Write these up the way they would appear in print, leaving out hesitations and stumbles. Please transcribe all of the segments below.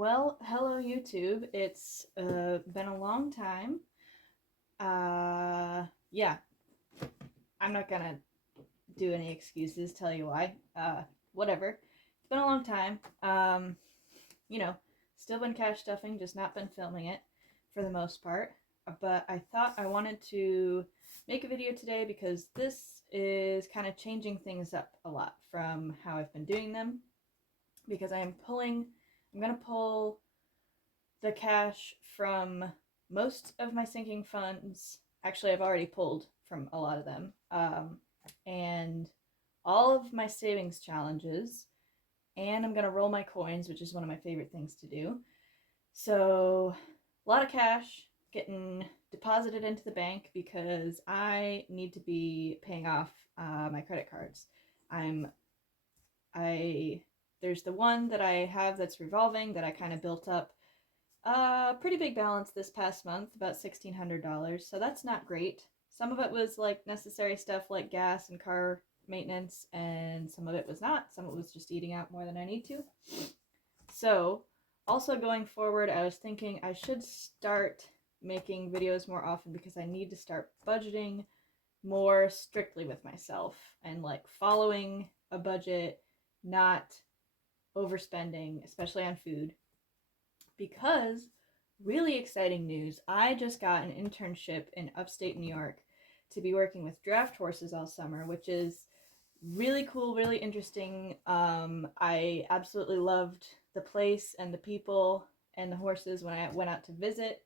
Well, hello YouTube. It's been a long time. Yeah, I'm not gonna do any excuses, tell you why. Whatever. It's been a long time. You know, still been cash stuffing, just not been filming it for the most part. But I thought I wanted to make a video today because this is kind of changing things up a lot from how I've been doing them. Because I'm gonna pull the cash from most of my sinking funds. Actually, I've already pulled from a lot of them. And all of my savings challenges. And I'm going to roll my coins, which is one of my favorite things to do. So, a lot of cash getting deposited into the bank because I need to be paying off my credit cards. I'm I There's the one that I have that's revolving that I kind of built up pretty big balance this past month, about $1,600. So that's not great. Some of it was like necessary stuff like gas and car maintenance, and some of it was not. Some of it was just eating out more than I need to. So, also going forward, I was thinking I should start making videos more often because I need to start budgeting more strictly with myself and like following a budget, not overspending, especially on food because really exciting news. I just got an internship in upstate New York to be working with draft horses all summer, which is really cool, really interesting. I absolutely loved the place and the people and the horses when I went out to visit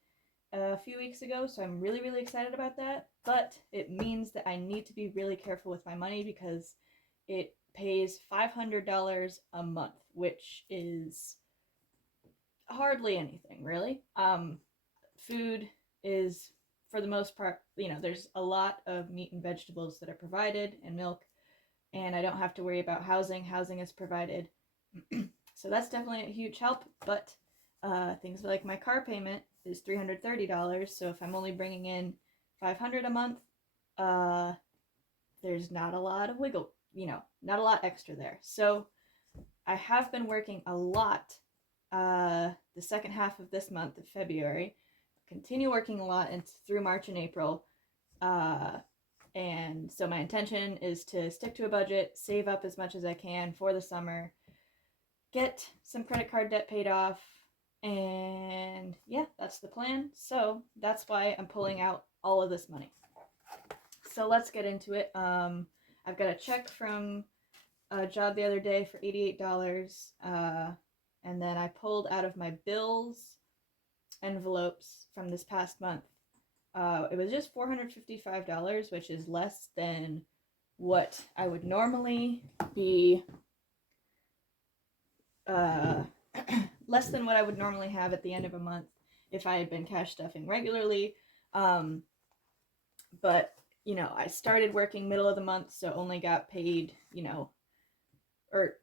a few weeks ago, so I'm really, really excited about that. But it means that I need to be really careful with my money because it pays $500 a month, which is hardly anything really. Food is, for the most part, there's a lot of meat and vegetables that are provided and milk, and I don't have to worry about housing. Housing is provided. So that's definitely a huge help. But things like my car payment is $330. So if I'm only bringing in 500 a month, uh, there's not a lot of wiggle, not a lot extra there. So I have been working a lot the second half of this month of February. Continue working a lot and through March and April. Uh, and so my intention is to stick to a budget, save up as much as I can for the summer, get some credit card debt paid off, and yeah, that's the plan. So that's why I'm pulling out all of this money. So let's get into it. I've got a check from a job the other day for $88. And then I pulled out of my bills envelopes from this past month. It was just $455, which is less than what I would normally be, uh, less than what I would normally have at the end of a month if I had been cash stuffing regularly. Um, but, I started working middle of the month, so only got paid, or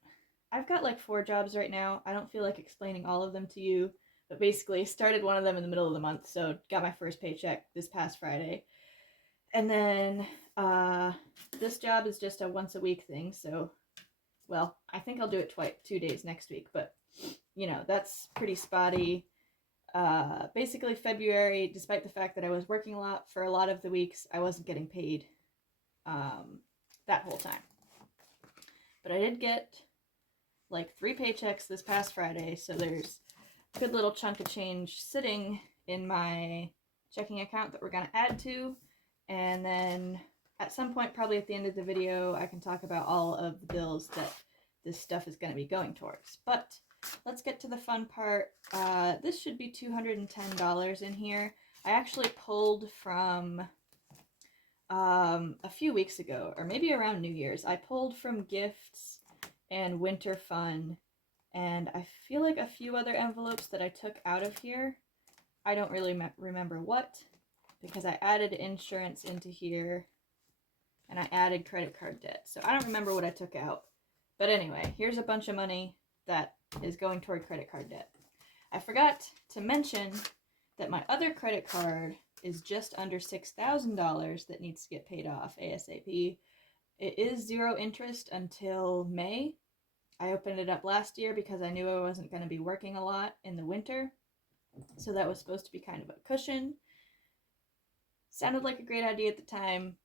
I've got like 4 jobs right now. I don't feel like explaining all of them to you, but basically started one of them in the middle of the month, so got my first paycheck this past Friday. And then this job is just a once a week thing, so well, I think I'll do it 2 days next week, but that's pretty spotty. Basically February, despite the fact that I was working a lot for a lot of the weeks, I wasn't getting paid that whole time. But I did get like 3 paychecks this past Friday, so there's a good little chunk of change sitting in my checking account that we're going to add to. And then at some point, probably at the end of the video, I can talk about all of the bills that this stuff is going to be going towards. But let's get to the fun part. This should be $210 in here. I actually pulled from a few weeks ago, or maybe around New Year's. I pulled from gifts and winter fun, and I feel like a few other envelopes that I took out of here. I don't really remember what, because I added insurance into here and I added credit card debt. So I don't remember what I took out. But anyway, here's a bunch of money that is going toward credit card debt. I forgot to mention that my other credit card is just under $6,000 that needs to get paid off ASAP. It is 0 interest until May, I opened it up last year because I knew I wasn't going to be working a lot in the winter. So that was supposed to be kind of a cushion. Sounded like a great idea at the time.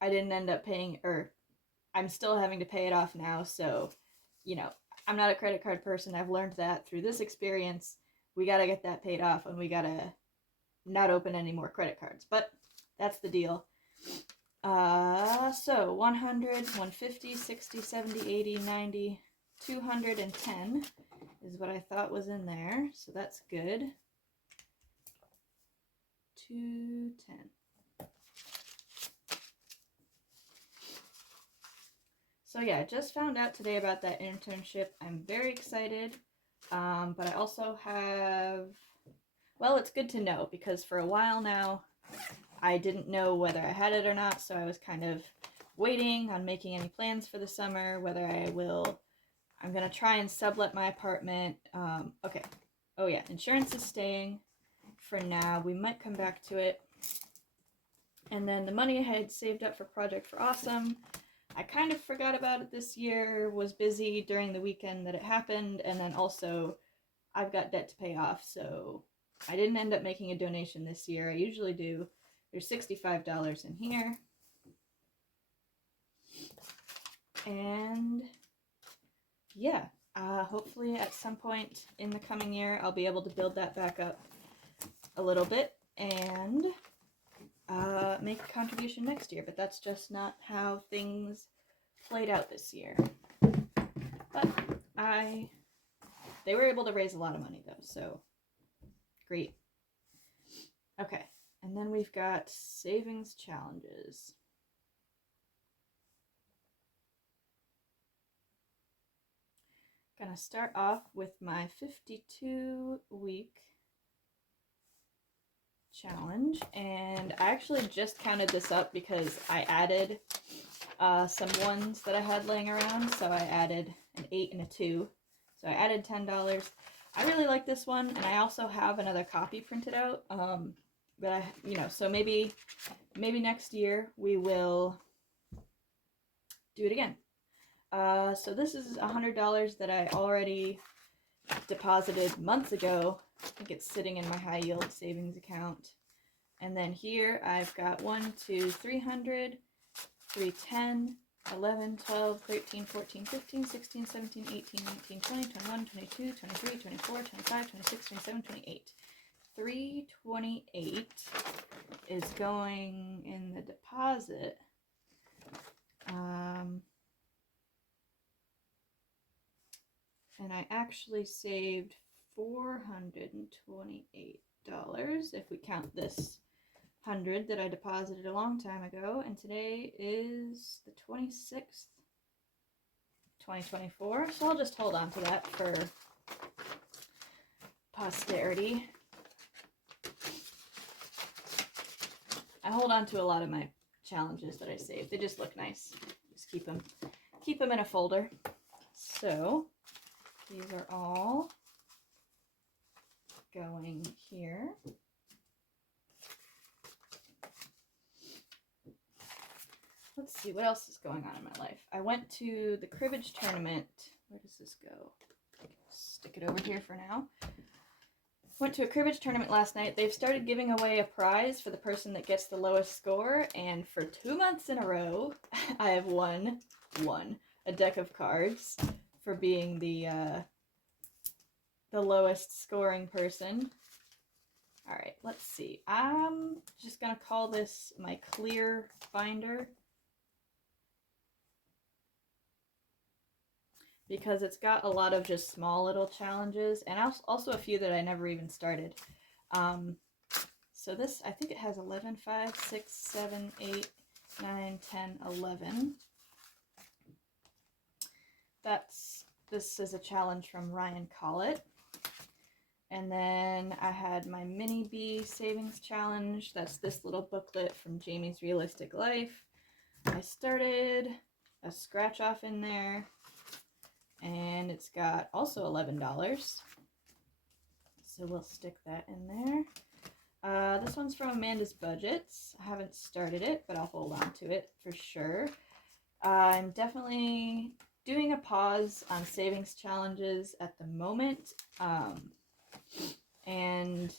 I didn't end up paying, or I'm still having to pay it off now. So, I'm not a credit card person. I've learned that through this experience. We got to get that paid off, and we got to not open any more credit cards. But that's the deal. So 100, 150, 60, 70, 80, 90, 210 is what I thought was in there. So that's good. 210. So yeah, just found out today about that internship. I'm very excited. But I also have, well, it's good to know because for a while now, I didn't know whether I had it or not, so I was kind of waiting on making any plans for the summer, whether I will. I'm going to try and sublet my apartment. Okay. Oh yeah, insurance is staying for now. We might come back to it. And then the money I had saved up for Project for Awesome, I kind of forgot about it this year, was busy during the weekend that it happened, and then also I've got debt to pay off, so I didn't end up making a donation this year. I usually do. There's $65 in here. And yeah, hopefully at some point in the coming year, I'll be able to build that back up a little bit and make a contribution next year. But that's just not how things played out this year. But they were able to raise a lot of money though, so great. Okay, and then we've got savings challenges. Gonna start off with my 52-week challenge, and I actually just counted this up because I added some ones that I had laying around, so I added an 8 and a 2, so I added $10. I really like this one, and I also have another copy printed out, but so maybe next year we will do it again. So this is $100 that I already deposited months ago. I think it's sitting in my high yield savings account. And then here I've got 300, 310, 11, 12, 13, 14, 15, 16, 17, 18, 19, 20, 21, 22, 23, 24, 25, 26, 27, 28. 328 is going in the deposit. And I actually saved $428 if we count this 100 that I deposited a long time ago. And today is the 26th, 2024. So I'll just hold on to that for posterity. I hold on to a lot of my challenges that I saved. They just look nice. Just keep them in a folder. So these are all going here. Let's see, what else is going on in my life? I went to the cribbage tournament. Where does this go? Stick it over here for now. Went to a cribbage tournament last night. They've started giving away a prize for the person that gets the lowest score, and for 2 months in a row, I have won a deck of cards for being the lowest scoring person. All right, let's see. I'm just gonna call this my clear binder because it's got a lot of just small little challenges and also a few that I never even started. So this, I think it has 11, 5, 6, 7, 8, 9, 10, 11. This is a challenge from Ryan Collett. And then I had my Mini Bee Savings Challenge. That's this little booklet from Jamie's Realistic Life. I started a scratch off in there. And it's got also $11. So we'll stick that in there. This one's from Amanda's Budgets. I haven't started it, but I'll hold on to it for sure. I'm definitely doing a pause on savings challenges at the moment, and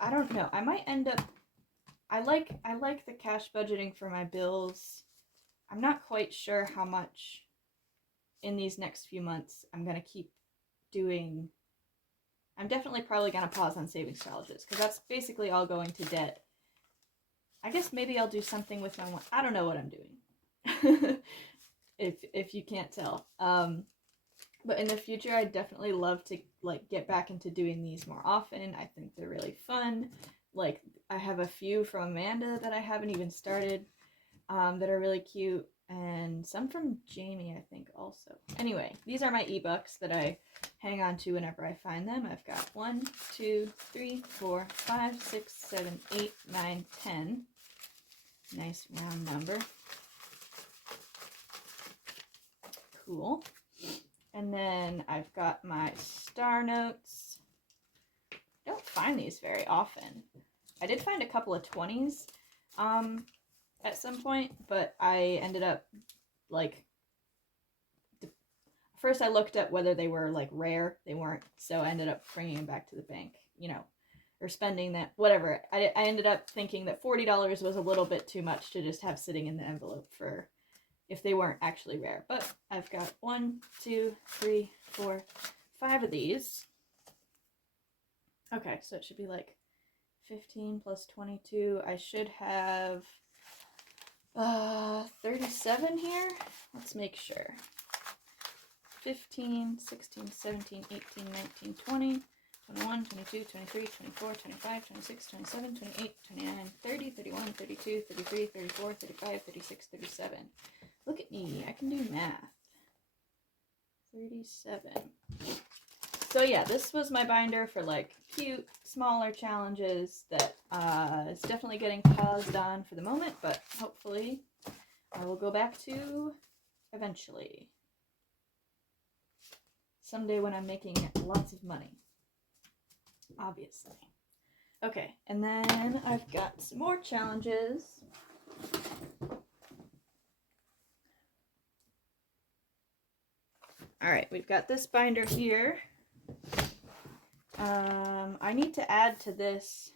I don't know. I might end up. I like the cash budgeting for my bills. I'm not quite sure how much in these next few months I'm gonna keep doing. I'm definitely probably gonna pause on savings challenges because that's basically all going to debt. I guess maybe I'll do something with my one. I don't know what I'm doing. if you can't tell. But in the future, I'd definitely love to like get back into doing these more often. I think they're really fun. Like I have a few from Amanda that I haven't even started that are really cute, and some from Jamie, I think, also. Anyway, these are my eBucks that I hang on to whenever I find them. I've got 1, 2, 3, 4, 5, 6, 7, 8, 9, 10. Nice round number. Cool. And then I've got my star notes. I don't find these very often. I did find a couple of 20s at some point, but I ended up like first I looked up whether they were like rare. They weren't, so I ended up bringing them back to the bank, you know, or spending that, whatever. I ended up thinking that $40 was a little bit too much to just have sitting in the envelope for if they weren't actually rare. But I've got 1, 2, 3, 4, 5 of these. Okay, so it should be like 15 plus 22. I should have 37 here. Let's make sure. 15, 16, 17, 18, 19, 20, 21, 22, 23, 24, 25, 26, 27, 28, 29, 30, 31, 32, 33, 34, 35, 36, 37. Look at me, I can do math. 37. So yeah, this was my binder for like cute, smaller challenges that is definitely getting paused on for the moment, but hopefully I will go back to eventually. Someday when I'm making lots of money. Obviously. Okay, and then I've got some more challenges. Alright, we've got this binder here. I need to add to this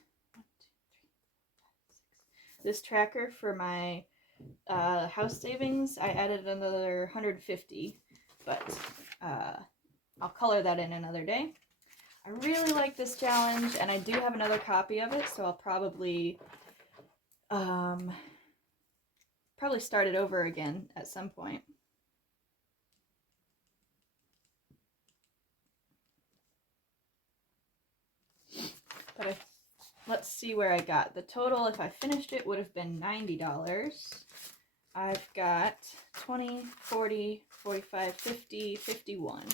tracker for my house savings. I added another 150, but I'll color that in another day. I really like this challenge, and I do have another copy of it, so I'll probably start it over again at some point. But let's see where I got. The total, if I finished it, would have been $90. I've got 20, 40, 45, 50, 51.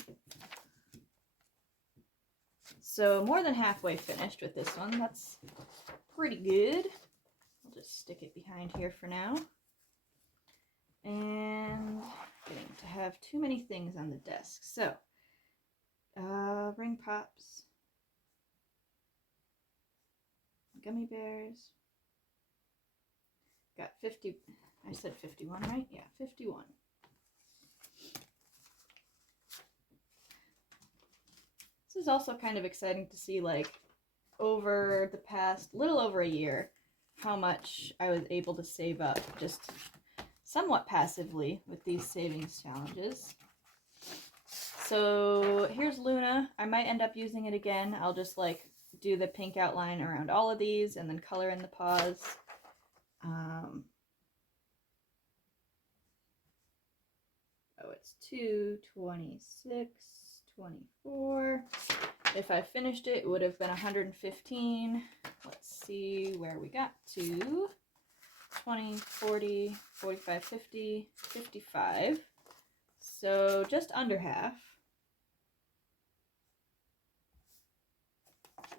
So more than halfway finished with this one. That's pretty good. I'll just stick it behind here for now. And getting to have too many things on the desk. So, ring pops. Gummy bears. Got 50, I said 51, right? Yeah, 51. This is also kind of exciting to see, like, over the past little over a year, how much I was able to save up just somewhat passively with these savings challenges. So here's Luna. I might end up using it again. I'll just like do the pink outline around all of these and then color in the paws. Oh, it's 2, 26, 24. If I finished it, it would have been 115. Let's see where we got to. 20, 40, 45, 50, 55. So just under half.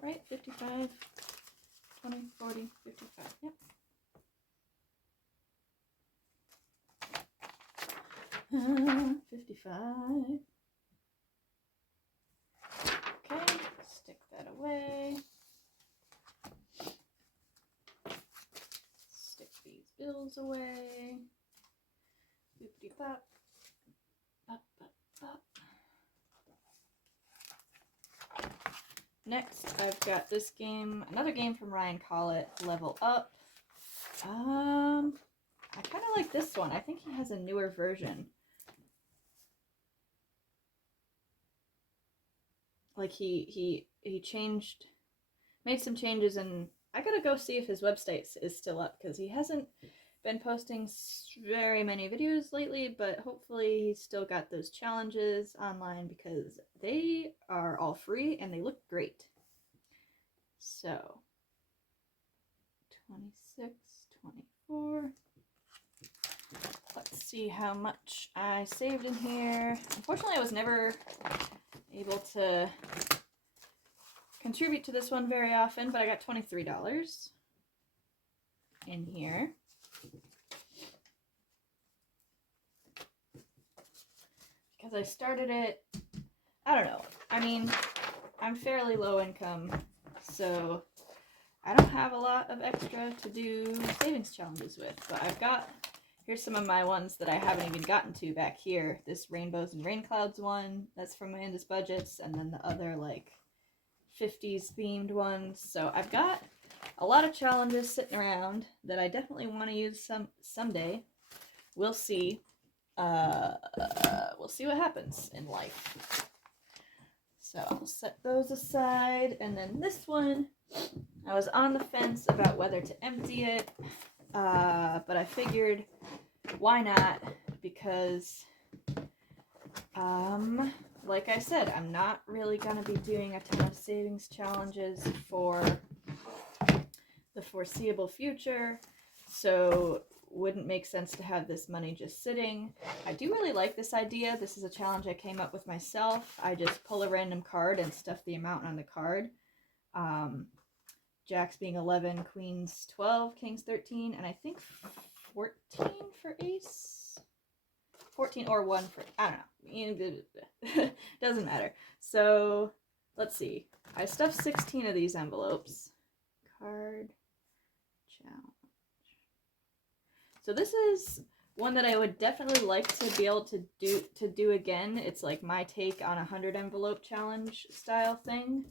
Right? 55, 20, 40, 55. Yep. Uh, 55. Okay, stick that away. Stick these bills away. Boopity pop. Next, I've got this game, another game from Ryan Collett, Level Up. I kind of like this one. I think he has a newer version. Like he changed, made some changes, and I gotta go see if his website is still up because he hasn't been posting very many videos lately, but hopefully he's still got those challenges online because they are all free and they look great. So 26, 24. Let's see how much I saved in here. Unfortunately, I was never able to contribute to this one very often, but I got $23 in here. Because I started it, I don't know. I mean, I'm fairly low income, so I don't have a lot of extra to do savings challenges with, but I've got, here's some of my ones that I haven't even gotten to back here. This Rainbows and Rain Clouds one, that's from Amanda's Budgets, and then the other, like, 50s themed ones. So I've got a lot of challenges sitting around that I definitely want to use someday. We'll see. We'll see what happens in life. So I'll set those aside, and then this one, I was on the fence about whether to empty it, but I figured why not, because like I said, I'm not really gonna be doing a ton of savings challenges for the foreseeable future, so wouldn't make sense to have this money just sitting. I do really like this idea. This is a challenge I came up with myself. I just pull a random card and stuff the amount on the card. Jacks being 11, queens 12, kings 13, and I think 14 for ace? 14 or 1 for, I don't know. Doesn't matter. So, let's see. I stuffed 16 of these envelopes. Card challenge. So this is one that I would definitely like to be able to do again. It's like my take on a 100 envelope challenge style thing,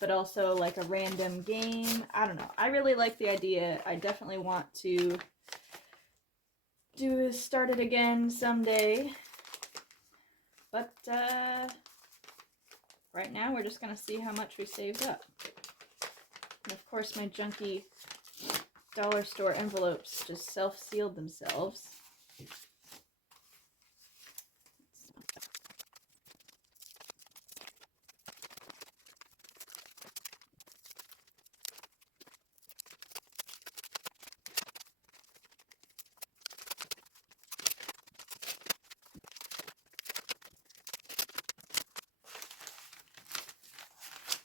but also like a random game. I don't know. I really like the idea. I definitely want to start it again someday. But right now we're just gonna see how much we saved up. And of course my junky dollar store envelopes just self-sealed themselves.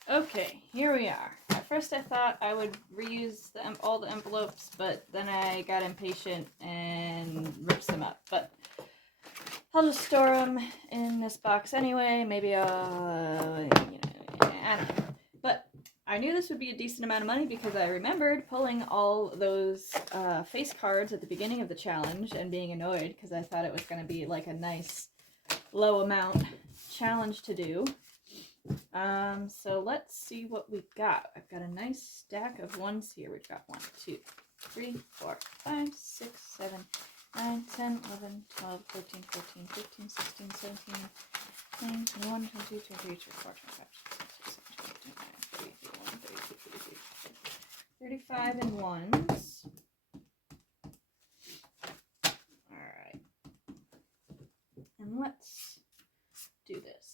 Okay, here we are. At first I thought I would reuse all the envelopes, but then I got impatient and ripped them up. But I'll just store them in this box anyway. Maybe I don't know. But I knew this would be a decent amount of money because I remembered pulling all those face cards at the beginning of the challenge and being annoyed because I thought it was going to be like a nice low amount challenge to do. So let's see what we got. I've got a nice stack of ones here. We've got 1, 2, 3, 4, 5, 6, 7, 9, 10, 11, 12, 13, 14, 15, 16, 17, 19, 21, 22, 23, 24, 25, 26, 27, 28, 29, 30, 31, 32, 33, 35 in ones. Alright. And let's do this.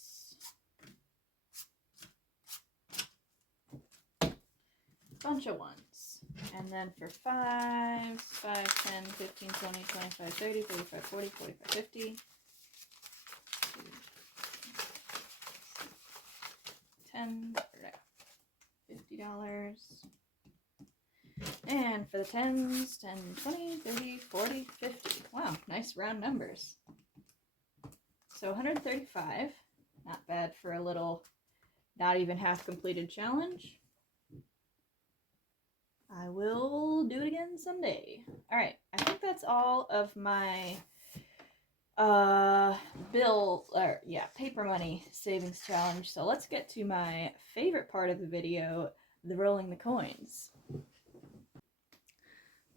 Bunch of ones. And then for 5, 5, 10, 15, 20, 25, 30, 35, 40, 45, 50. 10, $50. And for the 10s, 10, 20, 30, 40, 50. Wow, nice round numbers. So 135. Not bad for a little, not even half completed challenge. I will do it again someday. Alright, I think that's all of my paper money savings challenge. So let's get to my favorite part of the video, the rolling the coins.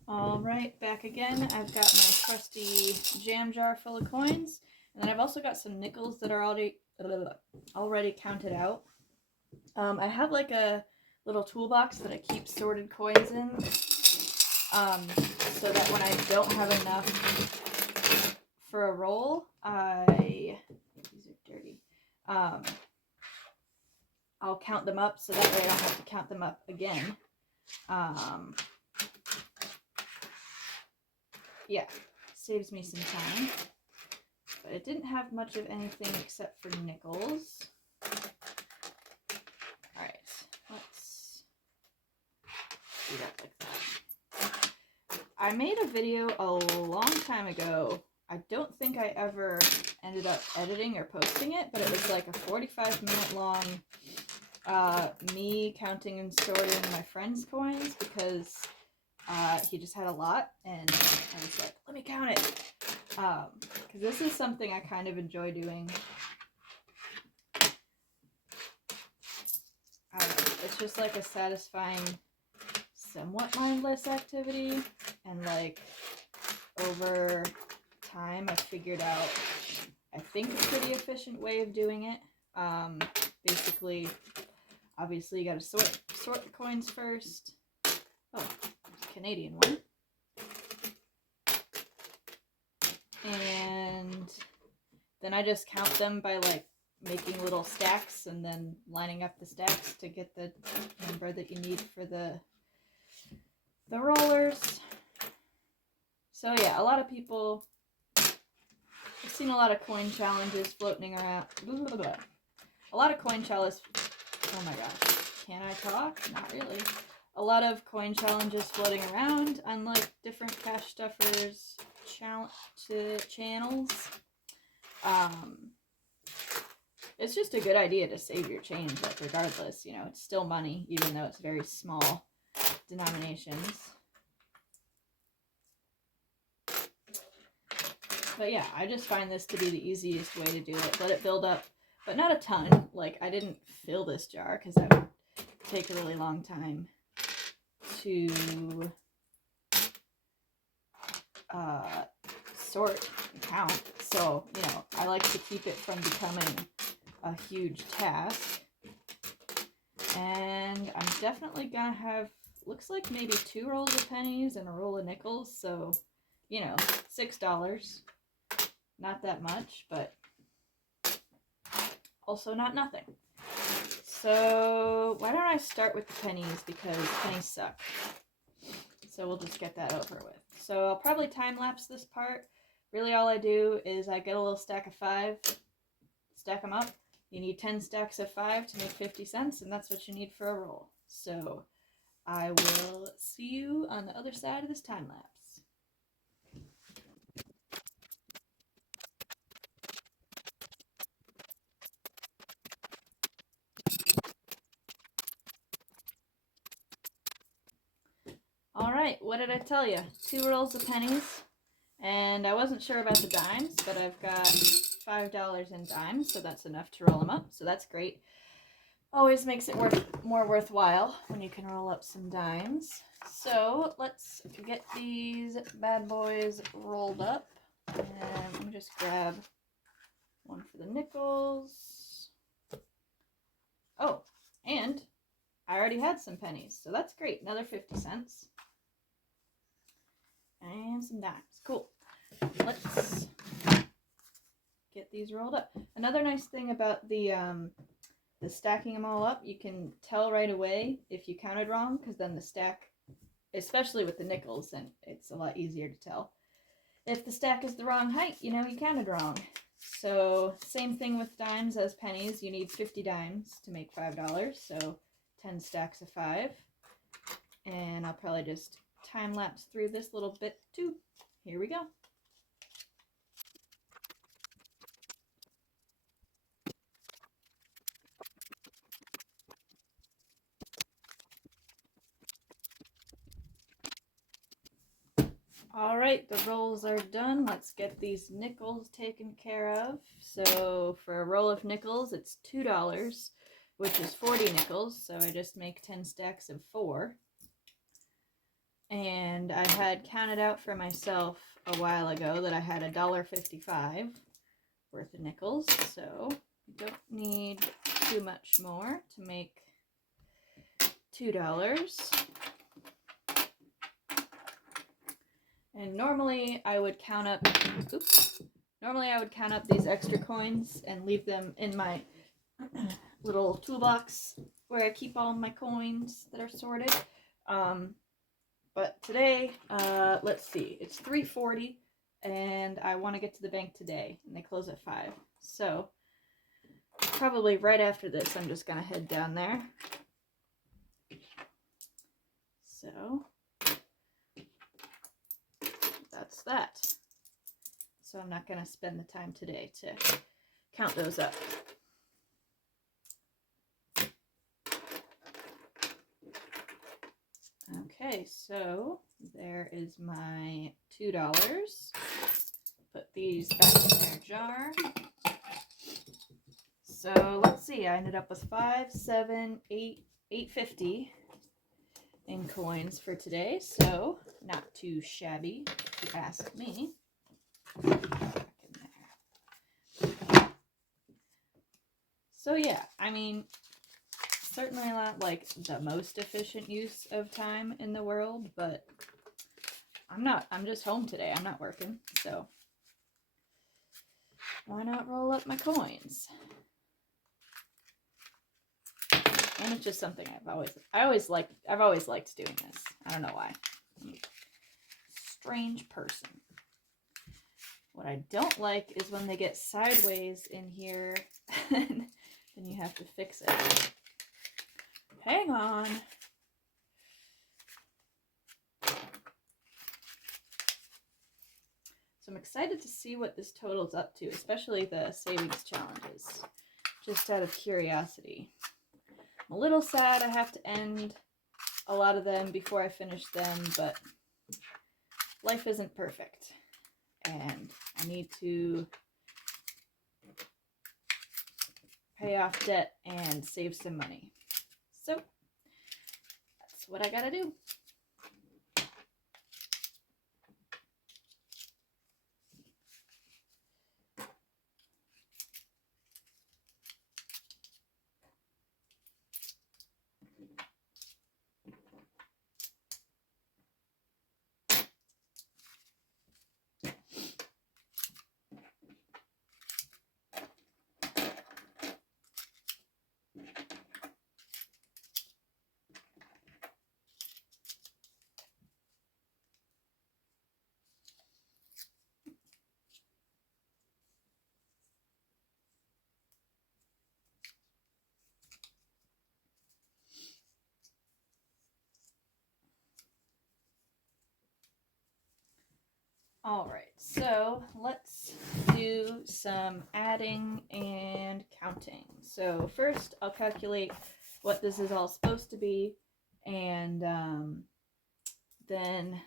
All right, back again. I've got my trusty jam jar full of coins, and then I've also got some nickels that are already counted out. I have like a little toolbox that I keep sorted coins in, so that when I don't have enough for a roll, these are dirty. I'll count them up so that way I don't have to count them up again. Yeah, saves me some time. But it didn't have much of anything except for nickels. Alright, let's do that like that. I made a video a long time ago. I don't think I ever ended up editing or posting it, but it was like a 45-minute long me counting and sorting my friend's coins because he just had a lot, and I was like, let me count it. Because this is something I kind of enjoy doing. I don't know, it's just like a satisfying, somewhat mindless activity, and like over time I figured out, I think, a pretty efficient way of doing it. Basically, obviously you gotta sort the coins first. Oh, Canadian one. And then I just count them by like making little stacks and then lining up the stacks to get the number that you need for the rollers. So yeah, a lot of people, I've seen a lot of coin challenges floating around. A lot of coin challenges. Oh my gosh, can I talk? Not really. A lot of coin challenges floating around on like different Cash Stuffers channels. It's just a good idea to save your change, like regardless, you know, it's still money, even though it's very small denominations. But yeah, I just find this to be the easiest way to do it. Let it build up, but not a ton. Like, I didn't fill this jar because that would take a really long time to sort and count. So, you know, I like to keep it from becoming a huge task. And I'm definitely gonna have, looks like maybe 2 rolls of pennies and a roll of nickels. So, you know, $6. Not that much, but also not nothing. So why don't I start with the pennies, because pennies suck. So we'll just get that over with. So I'll probably time-lapse this part. Really all I do is I get a little stack of 5, stack them up. You need 10 stacks of 5 to make 50 cents, and that's what you need for a roll. So I will see you on the other side of this time-lapse. Alright, what did I tell you? 2 rolls of pennies. And I wasn't sure about the dimes, but I've got $5 in dimes, so that's enough to roll them up. So that's great. Always makes it more worthwhile when you can roll up some dimes. So let's get these bad boys rolled up. And let me just grab one for the nickels. Oh, and I already had some pennies, so that's great. Another 50 cents. And some dimes. Cool. Let's get these rolled up. Another nice thing about the stacking them all up, you can tell right away if you counted wrong, because then the stack, especially with the nickels, then it's a lot easier to tell. If the stack is the wrong height, you know you counted wrong. So same thing with dimes as pennies. You need 50 dimes to make $5, so 10 stacks of 5. And I'll probably just time-lapse through this little bit too. Here we go. All right, the rolls are done. Let's get these nickels taken care of. So for a roll of nickels, it's $2, which is 40 nickels. So I just make 10 stacks of 4. And I had counted out for myself a while ago that I had $1.55 worth of nickels. So you don't need too much more to make $2. And normally I would count up these extra coins and leave them in my little toolbox where I keep all my coins that are sorted. But today, let's see, it's 3:40 and I want to get to the bank today and they close at 5. So probably right after this, I'm just going to head down there. So that's that. So I'm not going to spend the time today to count those up. Okay, so there is my $2. Put these back in their jar. So let's see, I ended up with 5, 7, 8, $8.50 in coins for today. So not too shabby, if you ask me. So yeah, I mean, certainly not like the most efficient use of time in the world, but I'm just home today. I'm not working, so why not roll up my coins? And it's just something I've always liked doing this. I don't know why. I'm a strange person. What I don't like is when they get sideways in here and then you have to fix it. Hang on. So I'm excited to see what this total's up to, especially the savings challenges, just out of curiosity. I'm a little sad I have to end a lot of them before I finish them, but life isn't perfect. And I need to pay off debt and save some money. So that's what I gotta do. All right, so let's do some adding and counting. So first I'll calculate what this is all supposed to be, and then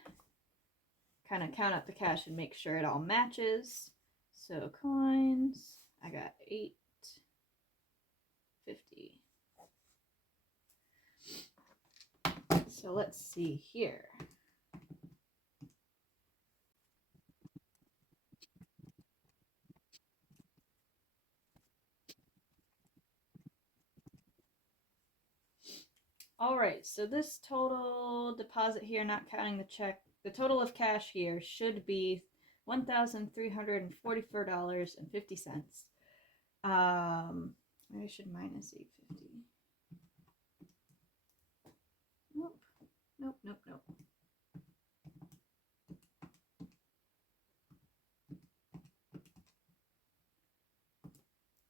kind of count up the cash and make sure it all matches. So coins, I got $8.50. So let's see here. All right, so this total deposit here, not counting the check, the total of cash here should be $1,344.50. Maybe I should minus 850. Nope, nope, nope, nope.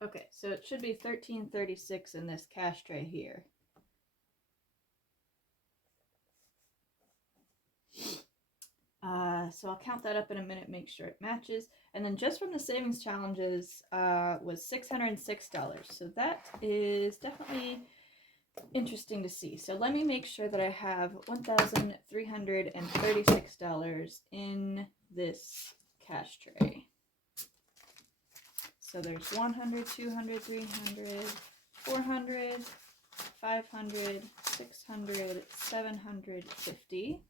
Okay, so it should be 1336 in this cash tray here. So I'll count that up in a minute, make sure it matches. And then just from the savings challenges was $606. So that is definitely interesting to see. So let me make sure that I have $1,336 in this cash tray. So there's 100, 200, 300, 400, 500, 600, 750.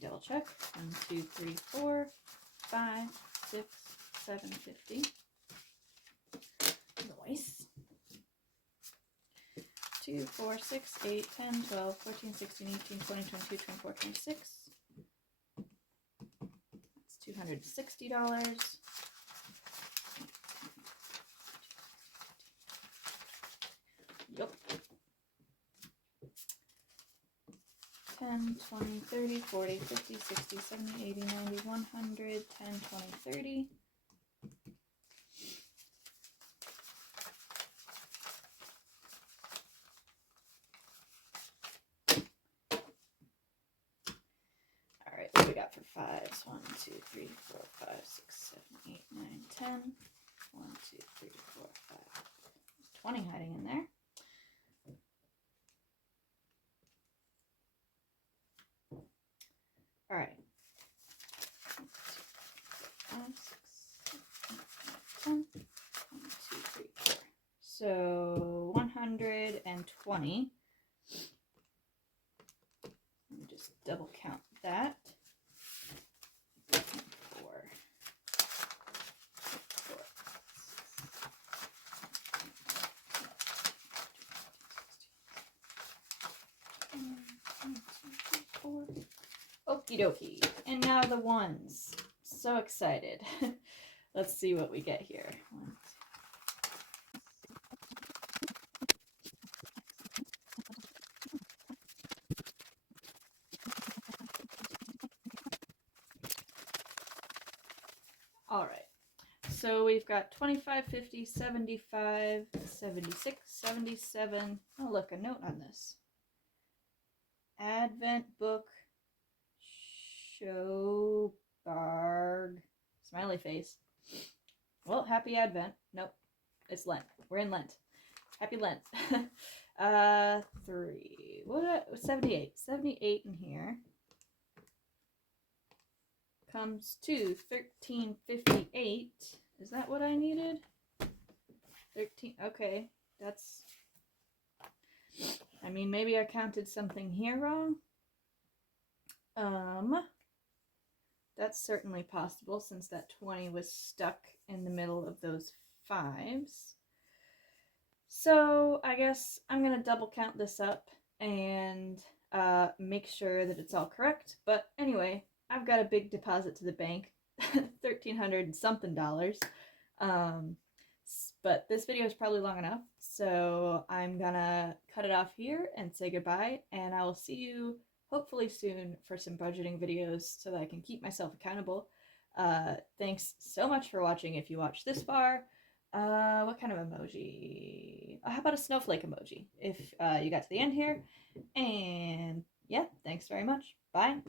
Double check. 1, 2, 3, 4, 5, 6, 750. Nice. 2, 4, 6, 8, 10, 12, 14, 16, 18, 20, 22, 24, 26. That's $260. Yep. 10, 20, 30, 40, 50, 60, 70, 80, 90, 100, 10, 20, 30. All right, what do we got for fives? 1, 2, 3, 4, 5, 6, 7, 8, 9, 10. 1, 2, 3, 4, 5. 20 hiding in there. All right. 1, 2, 3, 4, 5, 6, 7, 8, 9, 10. 1, 2, 3, 4. So 120. Let me just double count that. 4, 4. Okie dokie. And now the ones. So excited. Let's see what we get here. 1, 2. All right. So we've got 25, 50, 75, 76, 77. Oh, look, a note on this. Advent book Schoberg. Smiley face. Well, happy Advent. Nope. It's Lent. We're in Lent. Happy Lent. 3. What? 78. 78 in here. Comes to 1358. Is that what I needed? 13. Okay. That's. I mean, maybe I counted something here wrong. That's certainly possible since that 20 was stuck in the middle of those 5s. So I guess I'm going to double count this up and make sure that it's all correct. But anyway, I've got a big deposit to the bank, $1,300 and something. But this video is probably long enough, so I'm gonna cut it off here and say goodbye, and I will see you hopefully soon for some budgeting videos so that I can keep myself accountable. Thanks so much for watching if you watched this far. What kind of emoji? How about a snowflake emoji if you got to the end here? And yeah, thanks very much. Bye.